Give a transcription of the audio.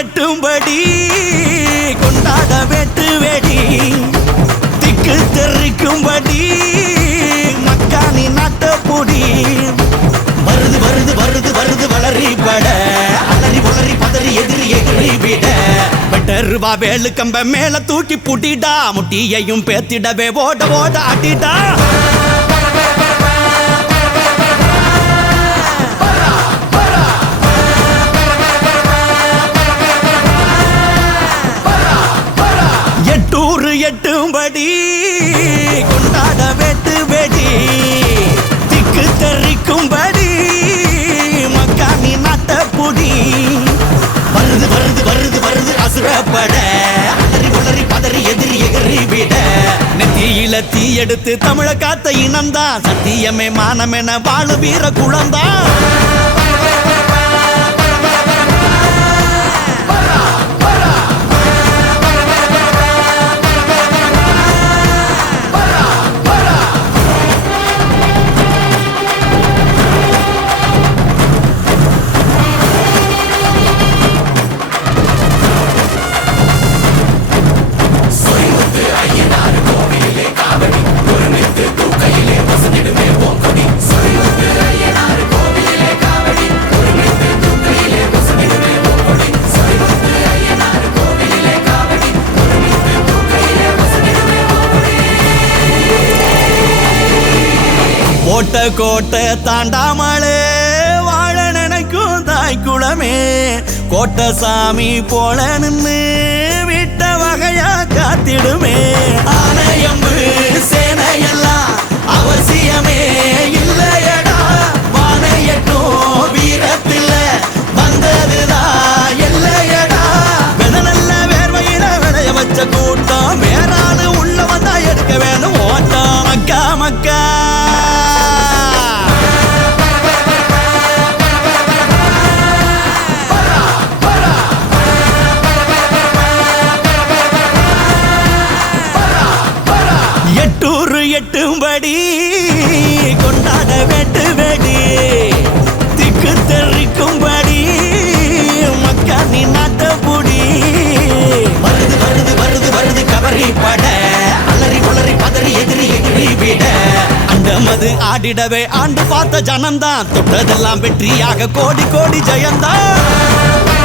எட்டும்படி கொண்டாட வெட்டு வெடி திக்கு தெரிக்கும்படி மக்கானி நாட்டப்பொடி வருது வருது வருது வருது வளரி பட அலறி வளரி பதறி எதிரி எதிரி விட வெட்டருவா வேலு கம்ப மேல தூக்கி புட்டிடா முட்டியையும் பேத்திடவே ஓட ஓட அடிடா எட்டும்படி கொண்டாட வெட்டு வெடி திக்கு தெரிக்கும்படி மக்கானி நாட்டப்பொடி வருது வருது வருது வருது அசுரப்பட அலறி உளறி பதறி எதிரி எதிரி விட நெத்தியில தீ எடுத்து தமிழ காத்த இனம்தான் சத்தியமே மானமென வாழு வீர குளம்தான் கோட்டை கோட்டை தாண்டாமலே வாழ நினைக்கும் தாய் குளமே கோட்டை சாமி போல நின்று விட்ட வகையா காத்திடுமே ஆனையம்பு சேனையெல்லாம் அவசியமே இல்லையடா வானையட்டும் வீரத்தில் வந்ததுதான் இல்லையடா வெத நல்ல வேர்வையில விளைய வச்ச கூட்டம் வேறாளு உள்ள வந்தா எடுக்க வேணும் ஓட்டம் மக்கா மக்கா எட்டும்படி கொண்டாட வெட்டு வெடி திக்கு தெரிக்கும்படி மக்கானி நாட்டப்பொடி வருது வருது வருது வருது கவரி பட அலறி உளறி பதறி எதிரி எதிரி விட அந்த மது ஆடிடவே ஆண்டு பார்த்த ஜனம்தான் தொட்டதெல்லாம் வெற்றியாக கோடி கோடி ஜெயந்தான்